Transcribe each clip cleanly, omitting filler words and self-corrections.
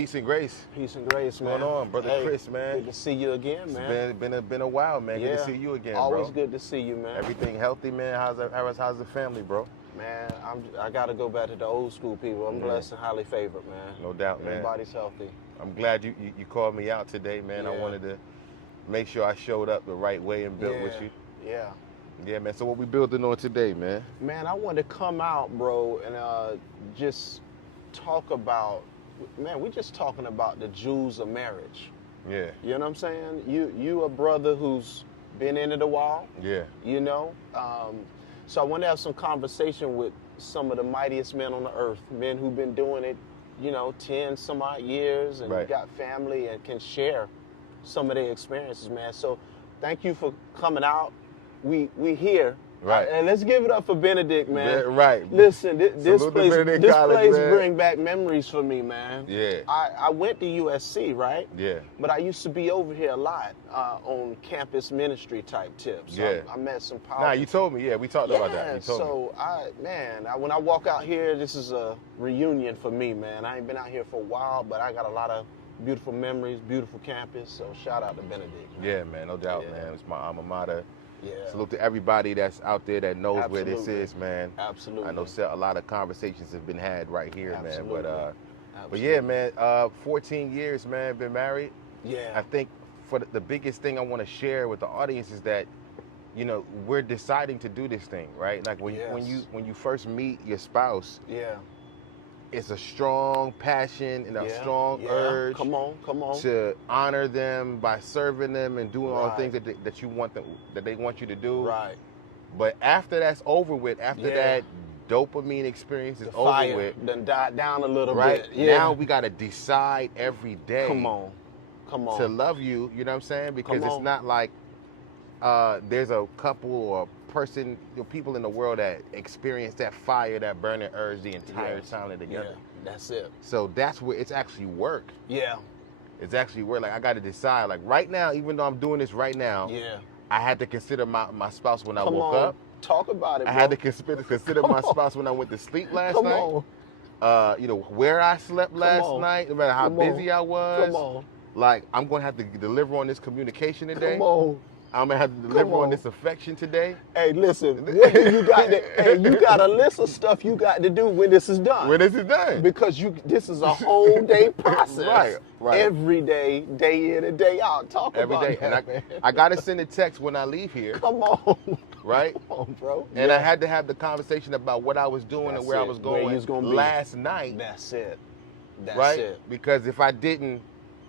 Peace and grace. Peace and grace, man. What's going on, brother Chris, man? Good to see you again, man. It's been a while, man. Yeah. Good to see you again, Always bro. good to see you, man. Everything healthy, man? How's the family, bro? Man, I got to go back to the old school people. I'm blessed and highly favored, man. No doubt, man. Everybody's healthy. I'm glad you called me out today, man. Yeah. I wanted to make sure I showed up the right way and built with you. Yeah. Yeah, man. So what we building on today, man? Man, I wanted to come out, bro, and just talk about, man, we just talking about the jewels of marriage. Yeah. You know what I'm saying? You a brother who's been in it a while. Yeah. You know? So I want to have some conversation with some of the mightiest men on the earth, men who've been doing it, 10 some odd years and Right. got family and can share some of their experiences, man. So thank you for coming out. We here. Right. And let's give it up for Benedict, man. Yeah, right. Listen, this Salute to place, Benedict this College, place man. bring back memories for me, man. Yeah. I went to USC, right? Yeah. But I used to be over here a lot on campus ministry type tips. Yeah. I met some powerful. Nah, you told me. Yeah, we talked about that. You told me. So when I walk out here, this is a reunion for me, man. I ain't been out here for a while, but I got a lot of beautiful memories, beautiful campus. So shout out to Benedict. Yeah, man. No doubt, Yeah. man. It's my alma mater. Yeah. Salute to everybody that's out there that knows where this Absolutely. is, man. Absolutely. I know a lot of conversations have been had right here, Absolutely. man. But yeah, man, 14 years, man, been married. Yeah. I think for the biggest thing I want to share with the audience is that, we're deciding to do this thing, right? Like when you first meet your spouse, Yeah. it's a strong passion and a strong urge. Come on. To honor them by serving them and doing all the Right. things that you want that they want you to do. Right. But after that's over with, after Yeah. that dopamine experience is The over fire with, done died down a little right? bit. Yeah. Now we got to decide every day Come on. to love you, you know what I'm saying? Because Come it's on. not like there's a couple or person, people in the world that experience that fire, that burning urge the entire Yes. time they're together. Yeah. That's it. So that's where it's actually work. Yeah. It's actually work. Like I got to decide. Like right now, even though I'm doing this right now, Yeah. I had to consider my spouse when I Come woke on. up. Talk about it, I bro. had to consider my spouse when I went to sleep last Come night. on. Where I slept last on. night, no matter how Come on. busy I was. Come on. Like I'm gonna have to deliver on this communication today. Come on. I'm gonna have to deliver on on. this affection today. Hey, listen. What do you got? You got a list of stuff you got to do when this is done. When this is done. Because this is a whole day process. Right. Every day, day in and day out. Talk Every about day. that, And man. I gotta send a text when I leave here. Come on. Right? Come on, bro. And I had to have the conversation about what I was doing That's and where I it. was Where you going was gonna be. last night. That's it. That's right? it. Because if I didn't,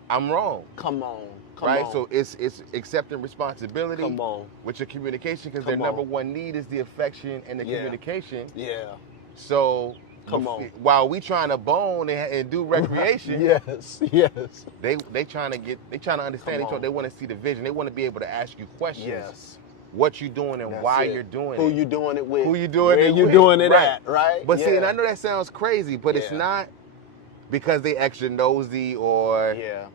I'm wrong. Come on. Come right? on. So it's accepting responsibility Come on. with your communication because Come their number on. one need is the affection and the Yeah. communication. Yeah. So Come on. while we trying to bone and do recreation, Yes. Yes. they trying to understand Come each other. on. They want to see the vision. They want to be able to ask you questions. Yes. What you doing and That's why it. you're doing Who it. you doing it with? Who you doing Where it you with. doing it Right. at? Right. But see, Yeah. and I know that sounds crazy, but it's Yeah. not because they extra nosy or Yeah.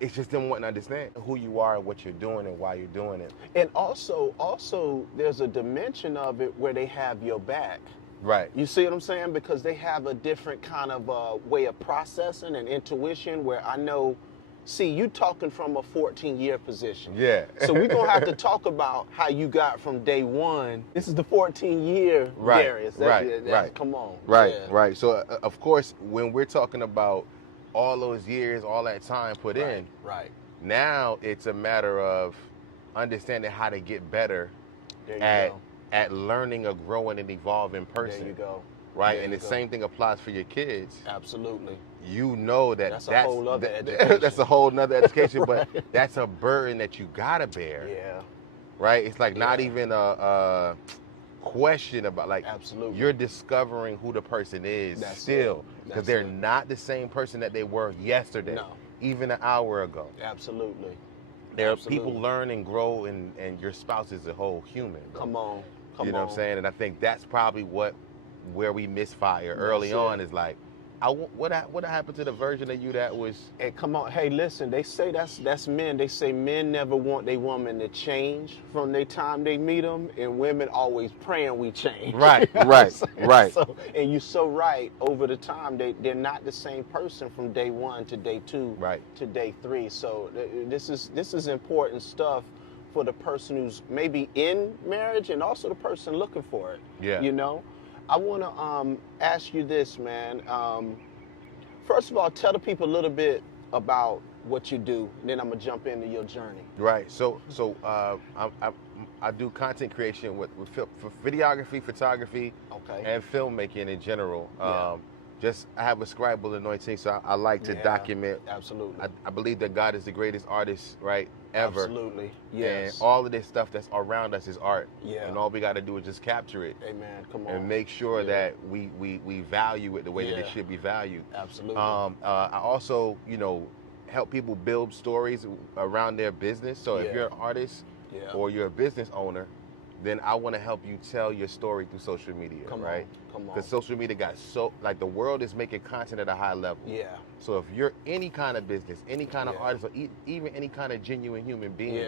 it's just them wanting to understand who you are and what you're doing and why you're doing it. And also, there's a dimension of it where they have your back. Right. You see what I'm saying? Because they have a different kind of way of processing and intuition where I know, see, you talking from a 14-year position. Yeah. So we're going to have to talk about how you got from day one. This is the 14-year Right, Darius. right. Come on. Right, Yeah. right. So, of course, when we're talking about all those years, all that time put in, Right. now it's a matter of understanding how to get better There you at go. at learning or growing and evolving person. There you go. Right, There and you the go. same thing applies for your kids. Absolutely. You know that That's a whole other that- education. that's a whole nother education, but that's a burden that you gotta bear. Yeah. Right? It's like not Yeah. even a question about like Absolutely. you're discovering who the person is That's still it. because That's they're it. not the same person that they were yesterday, No. even an hour ago. Absolutely. There are Absolutely. people learn and grow, and your spouse is a whole human. Bro. Come on. Come you know on. what I'm saying? And I think that's probably where we misfire early That's it. on is like what happened to the version of you that was? And come on, hey, listen. They say that's men. They say men never want their woman to change from the time they meet them, and women always praying we change. Right, right, right. So, and you're so right. Over the time, they're not the same person from day 1 to day 2, right, to day 3. So this is important stuff for the person who's maybe in marriage and also the person looking for it. Yeah. You know, I want to ask you this, man. First of all, tell the people a little bit about what you do, and then I'm gonna jump into your journey. Right. So I do content creation with for videography, photography, Okay. and filmmaking in general. Yeah. I have a scribal anointing, so I like to document. Absolutely. I believe that God is the greatest artist, right, ever. Absolutely. Yes. And all of this stuff that's around us is art. Yeah. And all we got to do is just capture it. Amen. Come on. And make sure that we value it the way that it should be valued. Absolutely. I also, help people build stories around their business. So if you're an artist or you're a business owner, then I want to help you tell your story through social media, right? Come on. Because social media got the world is making content at a high level. Yeah. So if you're any kind of business, any kind of artist, or even any kind of genuine human being,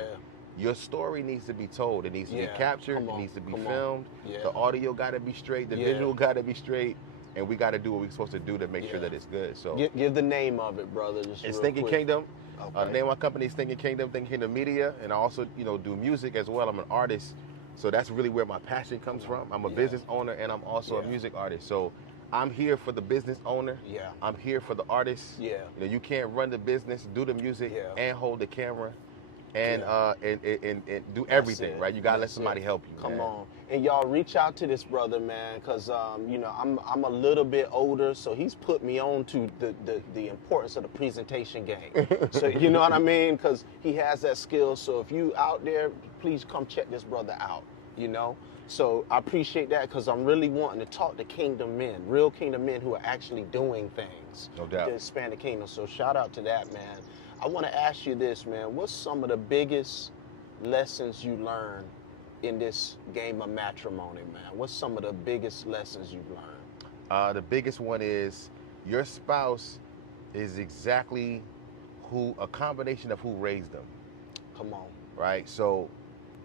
your story needs to be told. It needs to be captured. It needs to be filmed. Yeah. The audio got to be straight. The visual got to be straight. And we got to do what we're supposed to do to make sure that it's good. So give the name of it, brother. It's Thinking Kingdom. Okay. The name of my company is Thinking Kingdom Media, and I also, do music as well. I'm an artist, so that's really where my passion comes from. I'm a business owner, and I'm also a music artist. So I'm here for the business owner. Yeah. I'm here for the artist. Yeah. You can't run the business, do the music, and hold the camera, and do everything, right? You gotta let somebody help you. Come man. on. And y'all reach out to this brother, man, because I'm a little bit older, so he's put me on to the importance of the presentation game. So you know what I mean? Because he has that skill. So if you out there, please come check this brother out. So I appreciate that, because I'm really wanting to talk to kingdom men, real kingdom men who are actually doing things No doubt. to expand the kingdom. So shout out to that, man. I want to ask you this, man. What's some of the biggest lessons you learned in this game of matrimony, man? What's some of the biggest lessons you've learned? The biggest one is your spouse is exactly a combination of who raised them. Come on. Right? So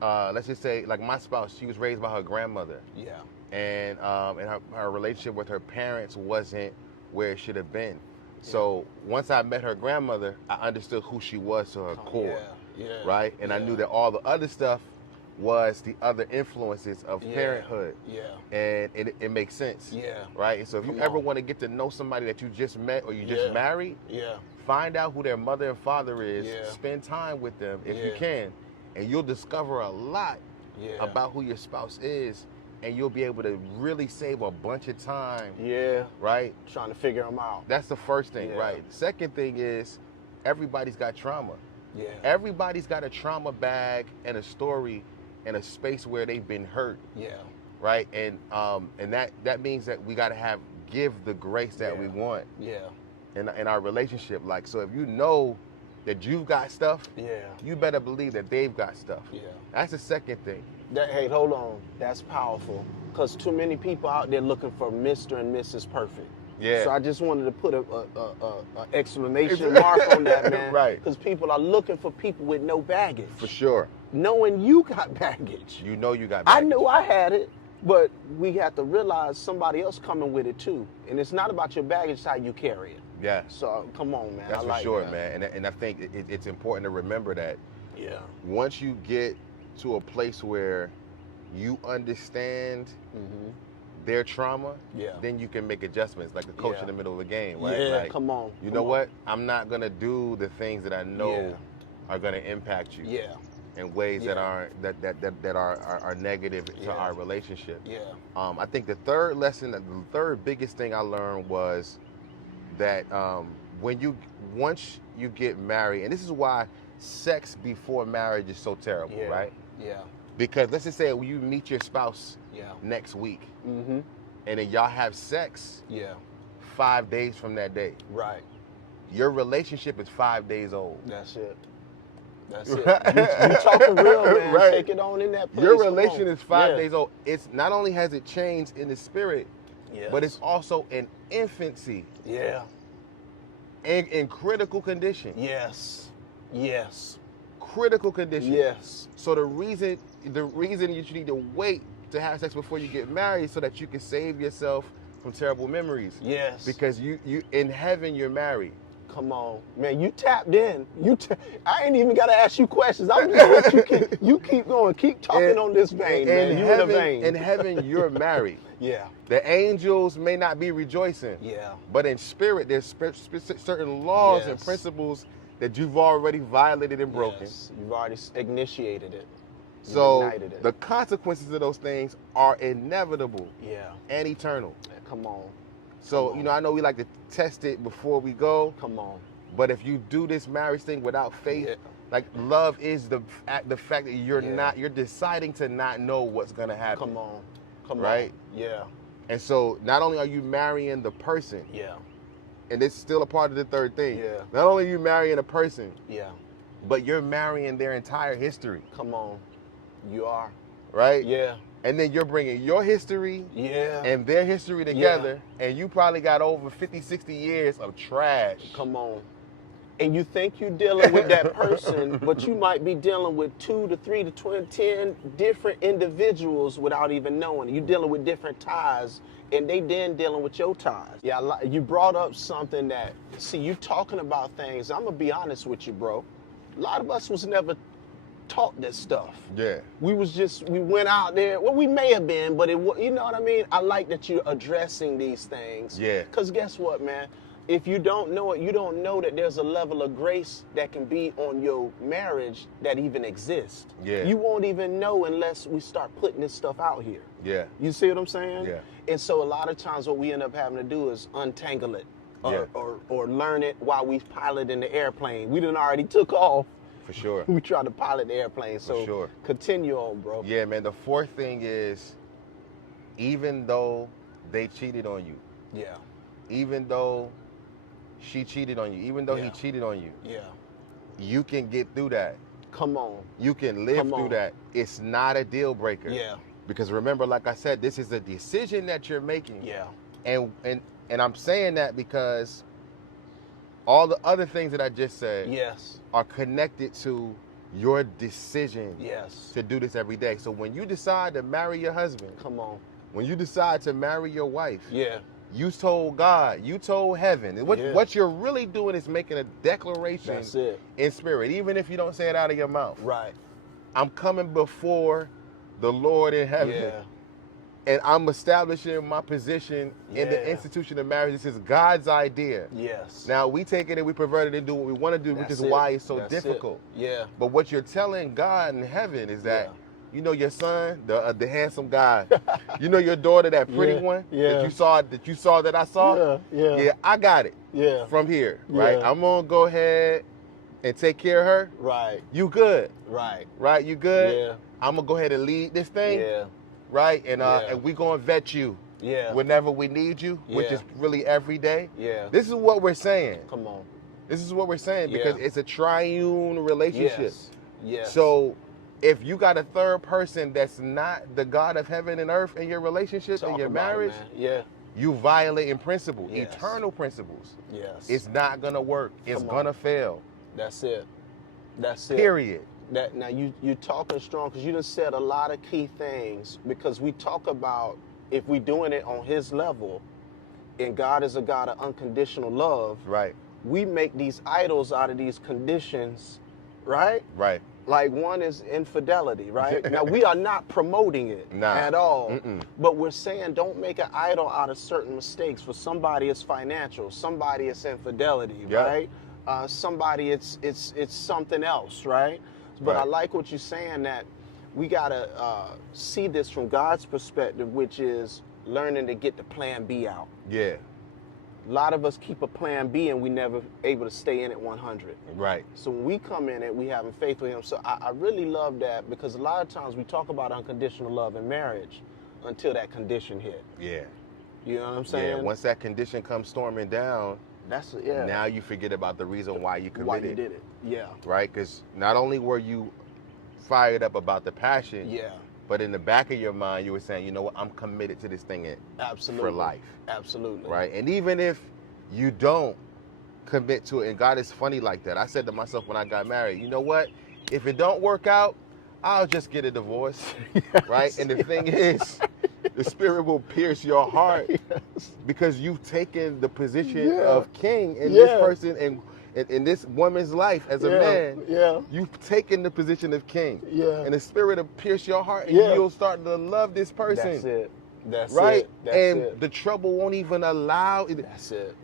let's just say, like my spouse, she was raised by her grandmother. Yeah. And her relationship with her parents wasn't where it should have been. So once I met her grandmother, I understood who she was to her core. Yeah. Right? And I knew that all the other stuff was the other influences of parenthood. Yeah. And it makes sense. Yeah. Right? And so if you ever want to get to know somebody that you just met or you just married, find out who their mother and father is, spend time with them if you can, and you'll discover a lot about who your spouse is, and you'll be able to really save a bunch of time. Yeah. Right? Trying to figure them out. That's the first thing, right? The second thing is everybody's got trauma. Yeah. Everybody's got a trauma bag and a story and a space where they've been hurt. Yeah. Right? And that means that we got to give the grace that we want. Yeah. In our relationship. Like, so if you know that you've got stuff, you better believe that they've got stuff. Yeah. That's the second thing. Hey, hold on. That's powerful. Because too many people out there looking for Mr. and Mrs. Perfect. Yeah. So I just wanted to put a exclamation mark on that, man. Right. Because people are looking for people with no baggage. For sure. Knowing you got baggage. You know you got baggage. I knew I had it, but we have to realize somebody else coming with it too. And it's not about your baggage, it's how you carry it. Yeah. So come on, man. That's I like for sure, that. man. And I think it's important to remember that. Yeah. Once you get to a place where you understand their trauma, then you can make adjustments, like the coach in the middle of a game, right? Yeah, like, come on. You know what? I'm not gonna do the things that I know are gonna impact you. Yeah. In ways that are negative to our relationship. Yeah. I think the third lesson, the third biggest thing I learned was that once you get married, and this is why sex before marriage is so terrible, right? Yeah. Because let's just say you meet your spouse next week, and then y'all have sex 5 days from that day. Right. Your relationship is 5 days old. That's it. That's it. You talking real, man. Right. Take it on in that place. Your relation is 5 days old. It's not only has it changed in the spirit, but it's also in infancy. Yeah. In critical condition. Yes. Yes. Critical condition. Yes. So the reason that you need to wait to have sex before you get married so that you can save yourself from terrible memories. Yes. Because you in heaven you're married. Come on, man! You tapped in. I ain't even got to ask you questions. I'm just gonna let you keep going, keep talking on this vein, man. You in a vein. In heaven, you're married. Yeah. The angels may not be rejoicing. Yeah. But in spirit, there's certain laws and principles that you've already violated and broken. Yes. You've already initiated it. So the consequences of those things are inevitable. Yeah. And eternal. Come on. So, I know we like to test it before we go. Come on. But if you do this marriage thing without faith, like love is the fact that you're deciding to not know what's going to happen. Come on. Come on. Right? Yeah. And so not only are you marrying the person. Yeah. And it's still a part of the third thing. Yeah. Not only are you marrying a person. Yeah. But you're marrying their entire history. Come on. You are. Right? Yeah. And then you're bringing your history and their history together, and you probably got over 50, 60 years of trash. Come on. And you think you're dealing with that person, but you might be dealing with 2 to 3 to 10 different individuals without even knowing. You're dealing with different ties, and they then dealing with your ties. Yeah, you brought up something that, see, you talking about things. I'm going to be honest with you, bro. A lot of us was never taught this stuff. Yeah. We went out there. Well, we may have been, but you know what I mean? I like that you're addressing these things. Yeah. Because guess what, man? If you don't know it, you don't know that there's a level of grace that can be on your marriage that even exists. Yeah. You won't even know unless we start putting this stuff out here. Yeah. You see what I'm saying? Yeah. And so a lot of times what we end up having to do is untangle it or learn it while we pilot in the airplane. We done already took off. For sure. We try to pilot the airplane, so continue on, bro. Yeah, man. The fourth thing is, even though they cheated on you, even though she cheated on you, even though he cheated on you, you can get through that. Come on. You can live through that. It's not a deal breaker. Yeah. Because remember, like I said, this is a decision that you're making. Yeah. And I'm saying that because all the other things that I just said are connected to your decision to do this every day. So when you decide to marry your husband, come on. When you decide to marry your wife, you told God, you told heaven. What you're really doing is making a declaration in spirit, even if you don't say it out of your mouth. Right. I'm coming before the Lord in heaven. Yeah. And I'm establishing my position in the institution of marriage. This is God's idea. Yes. Now we take it and we pervert it and do what we want to do, which is why it's so difficult. Yeah. But what you're telling God in heaven is that, you know, your son, the handsome guy, you know, your daughter, that pretty one that you saw that I saw. Yeah, I got it. Yeah. From here, right? I'm gonna go ahead and take care of her. Right. You good. Right. Right. You good. Yeah. I'm gonna go ahead and lead this thing. Yeah. Right, and we gonna vet you whenever we need you, which is really every day. Yeah. This is what we're saying. Come on. This is what we're saying because it's a triune relationship. Yes. So if you got a third person that's not the God of heaven and earth in your relationship, in your marriage, you violating principles, eternal principles. Yes. It's not gonna work. It's gonna fail. That's it. That's it. Period. Now you're talking strong because you done said a lot of key things, because we talk about if we doing it on his level and God is a God of unconditional love, right? We make these idols out of these conditions, right? Right. Like one is infidelity, right? Now we are not promoting it at all, but we're saying don't make an idol out of certain mistakes. For somebody it's financial, somebody it's infidelity, right? Somebody it's something else, right? But I like what you're saying, that we got to see this from God's perspective, which is learning to get the plan B out. Yeah. A lot of us keep a plan B and we never able to stay in it 100. Right. So when we come in it, we having faith with him. So I really love that, because a lot of times we talk about unconditional love in marriage until that condition hit. Yeah. You know what I'm saying? Yeah, once that condition comes storming down, that's now you forget about the reason why you committed. Why you did it. Yeah. Right? Because not only were you fired up about the passion, But in the back of your mind, you were saying, you know what, I'm committed to this thing Absolutely. for life. Absolutely. Right? And even if you don't commit to it, and God is funny like that. I said to myself when I got married, you know what? If it don't work out, I'll just get a divorce. Yes, right? And the thing is, the Spirit will pierce your heart because you've taken the position of king in this person and in this woman's life as a man. You've taken the position of king. And the Spirit will pierce your heart and you'll start to love this person. That's it. That's right? it. That's and it. The trouble won't even allow it. That's it.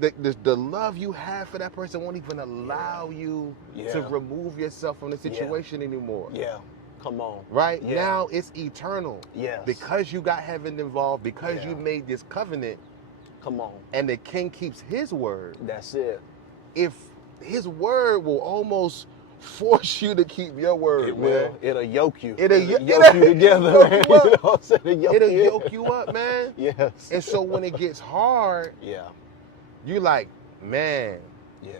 The love you have for that person won't even allow you to remove yourself from the situation anymore. Yeah. Come on. Right? Yeah. Now it's eternal. Yes. Because you got heaven involved, because you made this covenant. Come on. And the king keeps his word. That's it. If his word will almost force you to keep your word, man. It'll yoke you. It'll yoke you together, man. You know what I'm saying? It'll yoke you up, man. Yes. And so when it gets hard, you're like, man. Yeah.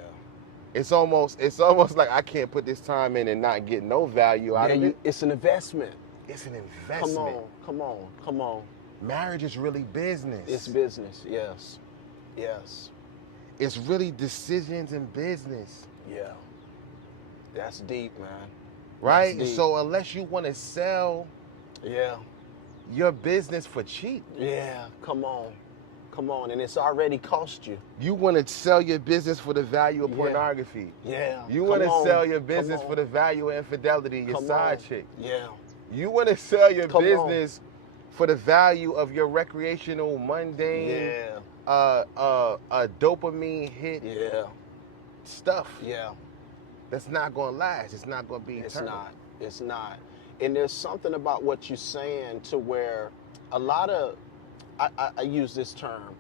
It's almost like I can't put this time in and not get no value out of it. It's an investment. It's an investment. Come on. Marriage is really business. It's business, yes. It's really decisions and business. Yeah. That's deep, man. Right? Deep. So unless you want to sell your business for cheap. Yeah, come on. And it's already cost you. You want to sell your business for the value of pornography. Yeah. You want to sell your business for the value of infidelity, your side chick. Yeah. You want to sell your business for the value of your recreational, mundane, dopamine hit stuff. Yeah. That's not going to last. It's not going to be eternal. It's not. And there's something about what you're saying to where a lot of, I use this term,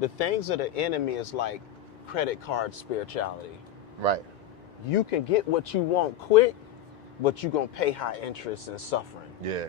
the things of the enemy is like credit card spirituality. Right. You can get what you want quick, but you're going to pay high interest and suffering. Yeah.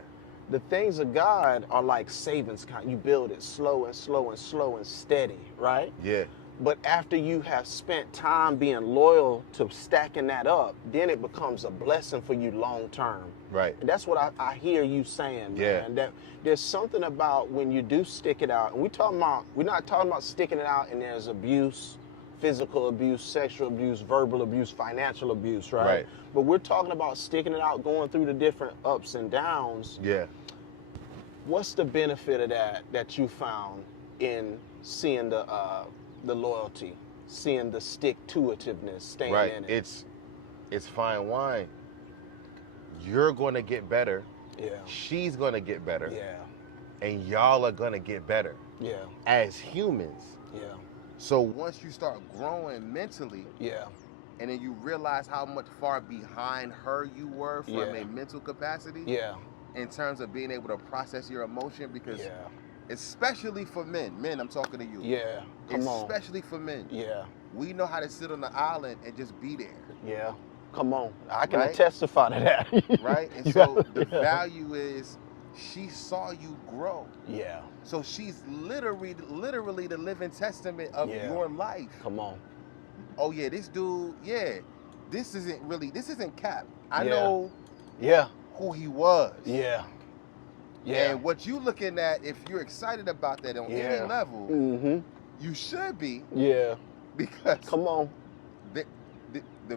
The things of God are like savings account. You build it slow and steady, right? Yeah. But after you have spent time being loyal to stacking that up, then it becomes a blessing for you long term. Right. And that's what I hear you saying, man. That there's something about when you do stick it out, and we're not talking about sticking it out and there's abuse, physical abuse, sexual abuse, verbal abuse, financial abuse, right? But we're talking about sticking it out, going through the different ups and downs. Yeah. What's the benefit of that you found in seeing the loyalty, seeing the stick-to-itiveness, staying in it? It's fine wine. You're going to get better. Yeah. She's going to get better. Yeah. And y'all are going to get better. Yeah. As humans. Yeah. So once you start growing mentally, and then you realize how much far behind her you were from a mental capacity, in terms of being able to process your emotion, because especially for men, I'm talking to you. Especially for men. We know how to sit on the island and just be there. Yeah. Come on. I can testify to that. Right? And so the value is she saw you grow. Yeah. So she's literally the living testament of your life. Come on. Oh yeah, this dude, this isn't Cap. I know who he was. Yeah. And what you looking at, if you're excited about that on any level, you should be. Yeah. Because come on.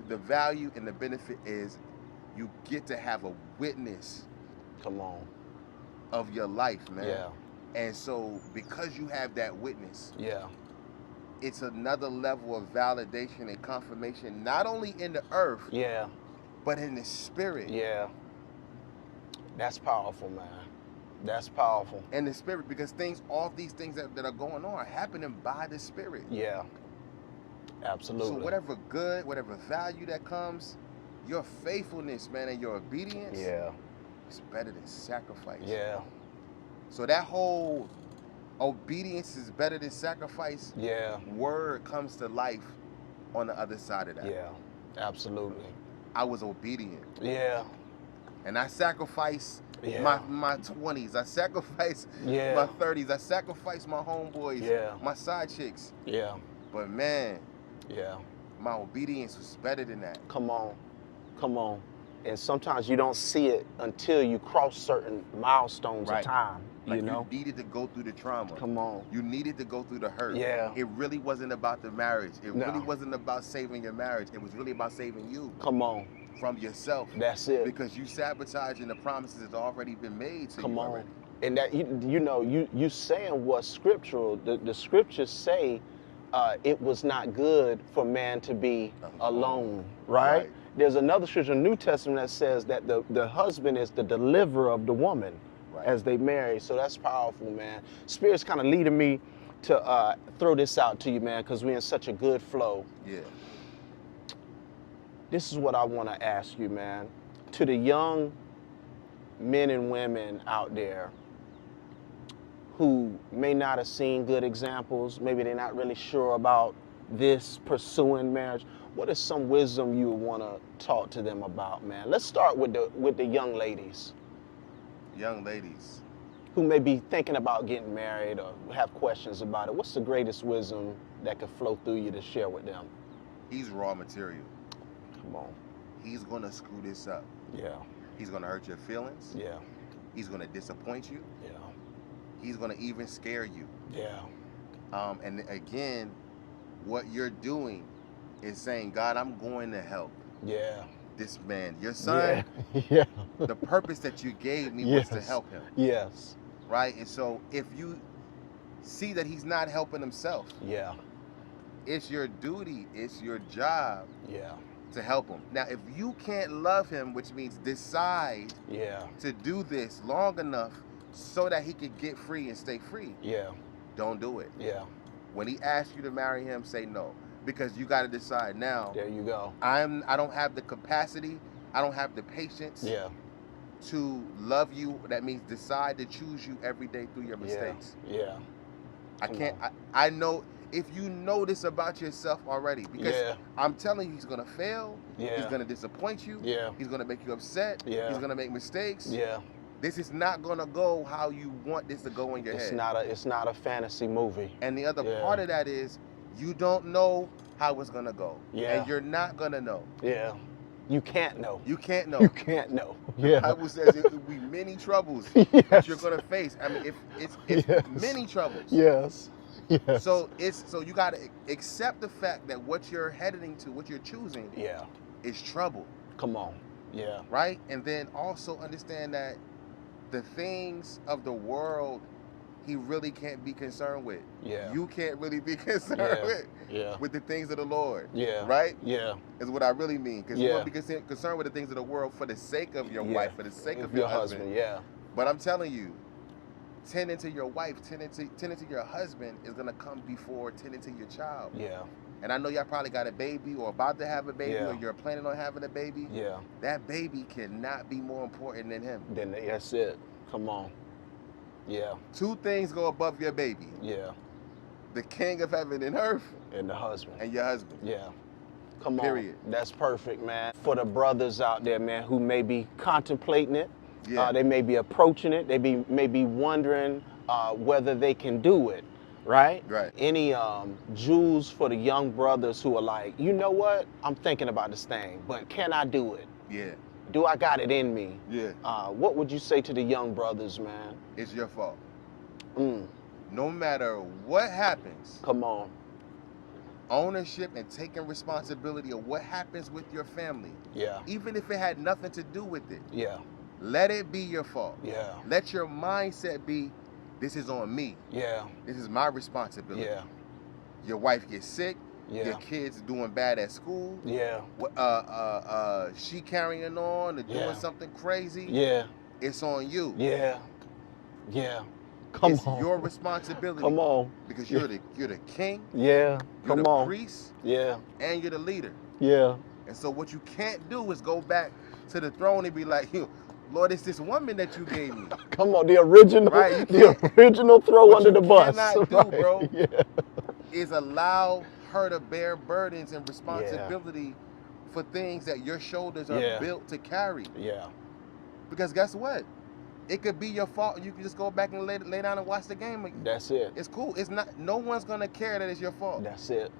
The value and the benefit is you get to have a witness. Come on. Of your life, man. Yeah. And so because you have that witness, it's another level of validation and confirmation, not only in the earth, but in the spirit. Yeah. That's powerful, man. That's powerful. And the spirit, because all these things that are going on are happening by the spirit. Yeah. Absolutely. So whatever good, whatever value that comes, your faithfulness, man, and your obedience, it's better than sacrifice. Yeah. So that whole obedience is better than sacrifice word comes to life on the other side of that. Yeah. Absolutely. I was obedient. Yeah. And I sacrificed my 20s. I sacrificed my 30s. I sacrificed my homeboys, my side chicks. Yeah. But man, my obedience was better than that. Come on. And sometimes you don't see it until you cross certain milestones Right. of time. Like you know? you needed to go through the trauma. Come on. You needed to go through the hurt. Yeah. It really wasn't about the marriage. It No. really wasn't about saving your marriage. It was really about saving you. Come on. From yourself. That's it. Because you sabotaging the promises that's already been made to Come you on. already. And that you saying what's scriptural. The scriptures say it was not good for man to be alone, right? There's another scripture in the New Testament that says that the husband is the deliverer of the woman as they marry. So that's powerful, man. Spirit's kind of leading me to throw this out to you, man, because we're in such a good flow. Yeah. This is what I want to ask you, man. To the young men and women out there who may not have seen good examples, maybe they're not really sure about this pursuing marriage, what is some wisdom you would want to talk to them about, man? Let's start with the young ladies. Young ladies. Who may be thinking about getting married or have questions about it. What's the greatest wisdom that could flow through you to share with them? He's raw material. Come on. He's going to screw this up. Yeah. He's going to hurt your feelings. Yeah. He's going to disappoint you. Yeah. He's going to even scare you. Yeah. And again, what you're doing is saying, God, I'm going to help. Yeah. This man, your son. Yeah. The purpose that you gave me was to help him. Yes. Right? And so if you see that he's not helping himself. Yeah. It's your duty, it's your job. Yeah. To help him. Now, if you can't love him, which means decide to do this long enough so that he could get free and stay free. Yeah. Don't do it. Yeah. When he asks you to marry him, say no. Because you got to decide now. There you go. I don't have the capacity, I don't have the patience to love you. That means decide to choose you every day through your mistakes. Yeah. I can't, I know, if you know this about yourself already, because I'm telling you, he's going to fail. He's going to disappoint you. He's going to make you upset. He's going to make mistakes. This is not going to go how you want this to go in your head. It's not a fantasy movie. And the other part of that is you don't know how it's going to go. And you're not going to know. Yeah. You can't know. You can't know. You can't know. Yeah. The Bible says it will be many troubles that you're going to face. I mean, it's many troubles. Yes. Yes. So you got to accept the fact that what you're heading to, what you're choosing, is trouble. Come on. Yeah. Right? And then also understand that the things of the world he really can't be concerned with. Yeah. You can't really be concerned with the things of the Lord. Yeah. Right? Yeah. Is what I really mean. Because you want to be concerned with the things of the world for the sake of your wife, for the sake of your husband. Yeah. But I'm telling you, tending to your wife, tending to your husband is going to come before tending to your child. Yeah. And I know y'all probably got a baby or about to have a baby or you're planning on having a baby. Yeah. That baby cannot be more important than him. That's it. Come on. Yeah. Two things go above your baby. Yeah. The king of heaven and earth. And the husband. And your husband. Yeah. Come on. Period. That's perfect, man. For the brothers out there, man, who may be contemplating it. Yeah. They may be approaching it. They may be wondering whether they can do it, right? Right. Any jewels for the young brothers who are like, you know what? I'm thinking about this thing, but can I do it? Yeah. Do I got it in me? Yeah. What would you say to the young brothers, man? It's your fault. No matter what happens. Come on. Ownership and taking responsibility of what happens with your family. Yeah. Even if it had nothing to do with it. Yeah. Let it be your fault. Yeah. Let your mindset be, this is on me. Yeah. This is my responsibility. Yeah. Your wife gets sick. Yeah. Your kids doing bad at school. Yeah. She carrying on or doing something crazy. Yeah. It's on you. Yeah. Yeah. It's your responsibility. Come on. Because you're the king. Yeah. You're the priest. Yeah. And you're the leader. Yeah. And so what you can't do is go back to the throne and be like, Lord, it's this woman that you gave me. Come on, the original, right? The original throw under the bus. What you cannot do, bro, is allow her to bear burdens and responsibility for things that your shoulders are built to carry. Yeah. Because guess what? It could be your fault. You can just go back and lay down and watch the game again. That's it. It's cool. It's not. No one's gonna care that it's your fault. That's it.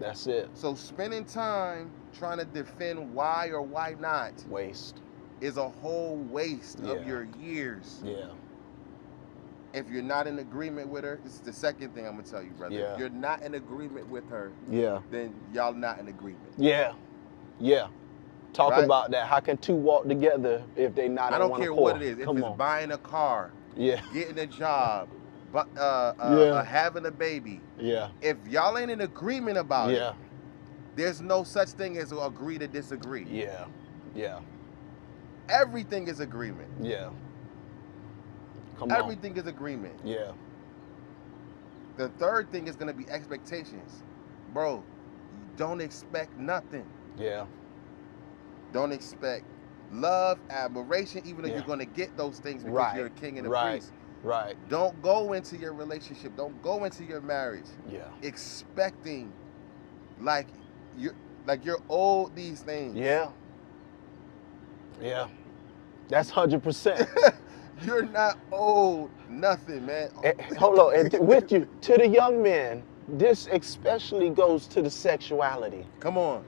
That's it. So spending time trying to defend why or why not is a whole waste of your years. Yeah. If you're not in agreement with her, this is the second thing I'm gonna tell you, brother. Yeah. If you're not in agreement with her, then y'all not in agreement. Yeah. Yeah. Talk about that. How can two walk together if they not in one accord? I don't care what it is. If it's buying a car, getting a job, having a baby. Yeah. If y'all ain't in agreement about it, there's no such thing as agree to disagree. Yeah. Yeah. Everything is agreement. Yeah. Everything is agreement. Yeah. The third thing is going to be expectations. Bro, don't expect nothing. Yeah. Don't expect love, admiration, even though you're going to get those things because you're a king and a priest. Right. Don't go into your relationship. Don't go into your marriage. Expecting like you're owed these things. Yeah. Yeah. That's 100%. You're not owed nothing, man. Hold on, and with you, to the young men, this especially goes to the sexuality. Come on.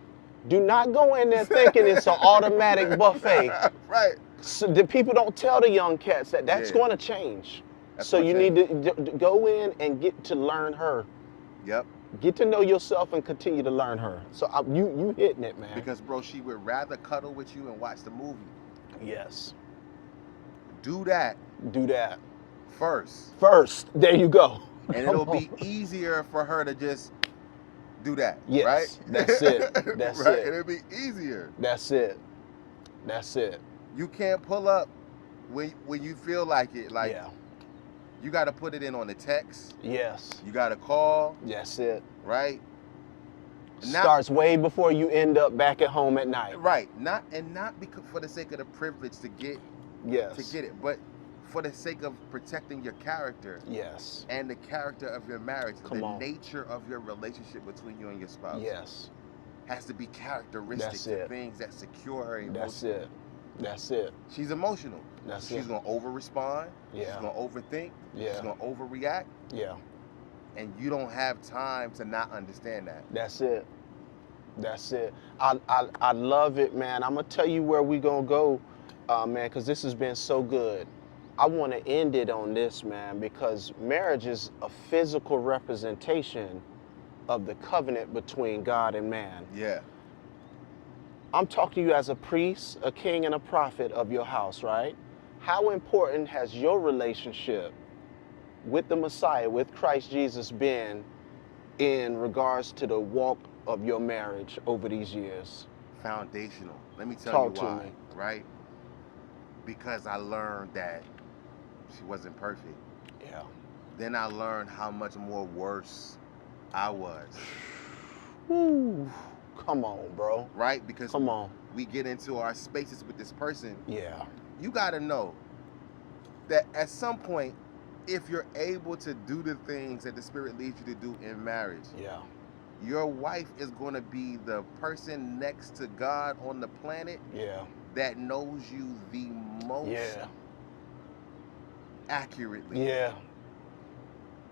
Do not go in there thinking it's an automatic buffet. Right. So the people don't tell the young cats that's going to change. So you need to go in and get to learn her. Yep. Get to know yourself and continue to learn her. So you hitting it, man. Because, bro, she would rather cuddle with you and watch the movie. Yes. Do that. First. There you go. And it'll be easier for her to just do that. Yes. Right? That's it. That's right? it. It'll be easier. That's it. You can't pull up when you feel like it. Like, you got to put it in on the text. Yes. You got to call. That's it. Right? Starts way before you end up back at home at night. Right. Not because for the sake of the privilege to get it, but for the sake of protecting your character. Yes. And the character of your marriage, nature of your relationship between you and your spouse. Yes. Has to be characteristics of things that secure her emotionally. That's it. She's emotional. She's gonna over-respond. Yeah. She's gonna overthink. Yeah. She's gonna overreact. Yeah. And you don't have time to not understand that. That's it. I love it, man. I'm gonna tell you where we gonna go, man, because this has been so good. I want to end it on this, man, because marriage is a physical representation of the covenant between God and man. Yeah. I'm talking to you as a priest, a king, and a prophet of your house, right? How important has your relationship with the Messiah, with Christ Jesus, been in regards to the walk of your marriage over these years? Foundational. Let me tell you why, me. Right? Because I learned that she wasn't perfect. Yeah. Then I learned how much more worse I was. Ooh. Come on, bro. Right? Because we get into our spaces with this person. Yeah. You got to know that at some point, if you're able to do the things that the Spirit leads you to do in marriage, your wife is going to be the person next to God on the planet that knows you the most accurately. Yeah.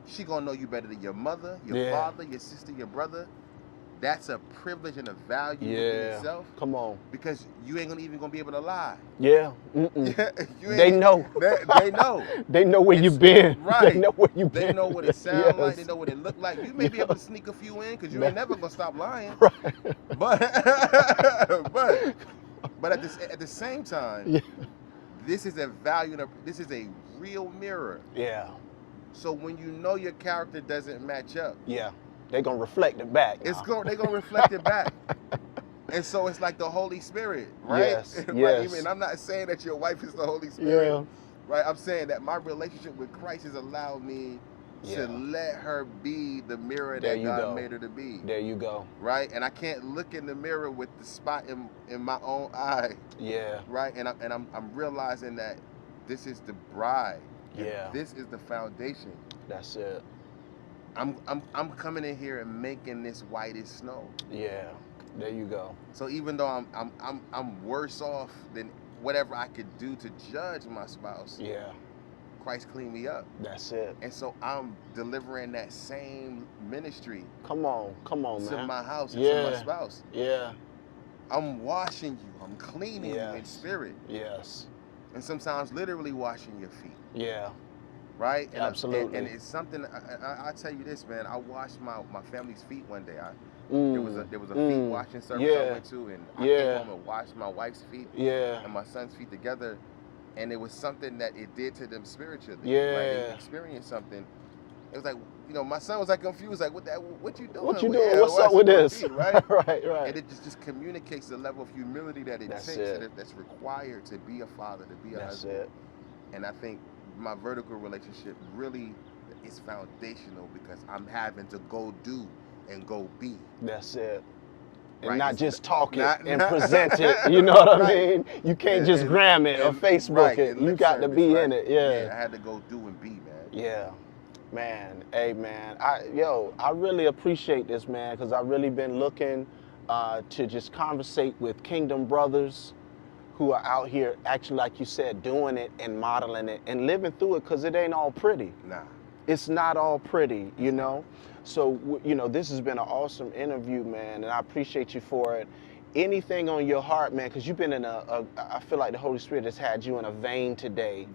She going to know you better than your mother, your father, your sister, your brother. That's a privilege and a value within itself. Come on. Because you ain't even gonna be able to lie. Yeah. They know. They know. They know where you've been. Right. They know where you've been. They know what it sounds like. They know what it look like. You may be able to sneak a few in because you ain't never gonna stop lying. Right. But at the same time, this is a value. This is a real mirror. Yeah. So when you know your character doesn't match up. Yeah. They're going to reflect it back. They're going to reflect it back. And so it's like the Holy Spirit, right? Yes, Right? And I'm not saying that your wife is the Holy Spirit, right? I'm saying that my relationship with Christ has allowed me to let her be the mirror that God made her to be. There you go. Right? And I can't look in the mirror with the spot in my own eye. Yeah. Right? And I'm realizing that this is the bride. Yeah. This is the foundation. That's it. I'm coming in here and making this white as snow. Yeah, there you go. So even though I'm worse off than whatever I could do to judge my spouse. Yeah. Christ cleaned me up. That's it. And so I'm delivering that same ministry. Come on, man. To my house and to my spouse. Yeah. I'm washing you. I'm cleaning you in spirit. Yes. And sometimes literally washing your feet. Yeah. Right? And absolutely. And it's something, I tell you this, man. I washed my family's feet one day. There was a feet washing service I went to, and I came home and washed my wife's feet and my son's feet together. And it was something that it did to them spiritually. Yeah. Like they experienced something. It was like, you know, my son was like confused, like, what you doing? What you doing? What's up with this? Feet, right? right. And it just communicates the level of humility that it takes, that's required to be a father, to be a husband. It. And I think my vertical relationship really is foundational because I'm having to go do and go be. That's it. And right? not just talk it and present it. You know what I mean? You can't just gram it or Facebook it. You got to be in it. Yeah. I had to go do and be, man. Yeah. Man, hey man, I really appreciate this, man, because I've really been looking to just conversate with kingdom brothers who are out here actually, like you said, doing it and modeling it and living through it, because it ain't all pretty. Nah. It's not all pretty, you know? So, you know, this has been an awesome interview, man, and I appreciate you for it. Anything on your heart, man, because you've been in I feel like the Holy Spirit has had you in a vein today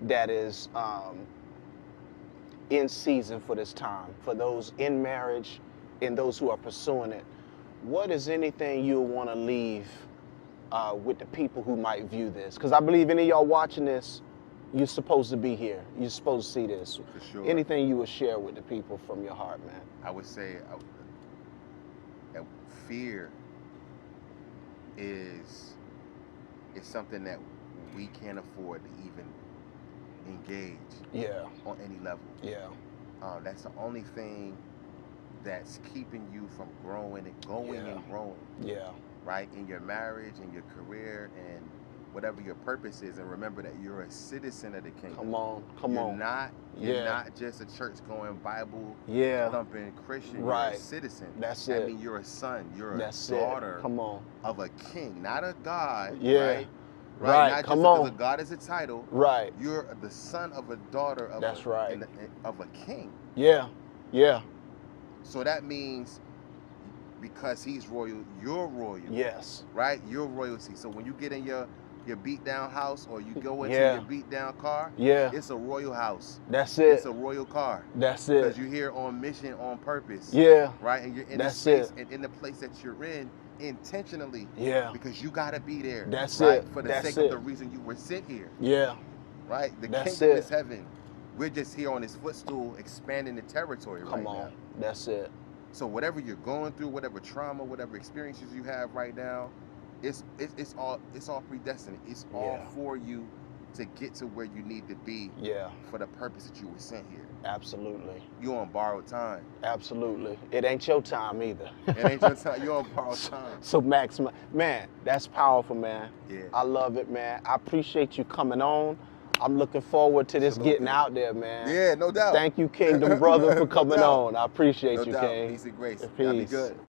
that is in season for this time, for those in marriage and those who are pursuing it. What is anything you want to leave with the people who might view this? Because I believe any of y'all watching this, you're supposed to be here. You're supposed to see this. For sure. Anything you would share with the people from your heart, man? I would say fear is something that we can't afford to even engage on any level. Yeah. That's the only thing that's keeping you from growing and going and growing. Yeah. Right? In your marriage, in your career, and whatever your purpose is. And remember that you're a citizen of the kingdom. Come on. You're not just a church-going, Bible-thumping Christian. Right. You're a citizen. That's it. I mean, you're a son. You're a daughter of a king, not a god. Yeah. Right. Not just because a god is a title. Right. You're the son of a daughter of of a king. Yeah. Yeah. So that means because he's royal, you're royal. Yes. Right? You're royalty. So when you get in your beat down house or you go into your beat down car, it's a royal house. That's it. It's a royal car. That's it. Because you're here on mission, on purpose. Yeah. Right? And you're in the space and in the place that you're in intentionally. Yeah. Because you gotta be there. That's right? it. For the sake of the reason you were sent here. Yeah. Right? The kingdom is heaven. We're just here on this footstool expanding the territory right now. That's it. So whatever you're going through, whatever trauma, whatever experiences you have right now, it's all predestined. It's all for you to get to where you need to be for the purpose that you were sent here. Absolutely. You're on borrowed time. Absolutely. It ain't your time either. It ain't your time. You're on borrowed time. So Max, man, that's powerful, man. Yeah. I love it, man. I appreciate you coming on. I'm looking forward to this getting out there, man. Yeah, no doubt. Thank you, Kingdom Brother, for coming on. I appreciate you, no doubt. King. Peace and grace. Peace. Be good.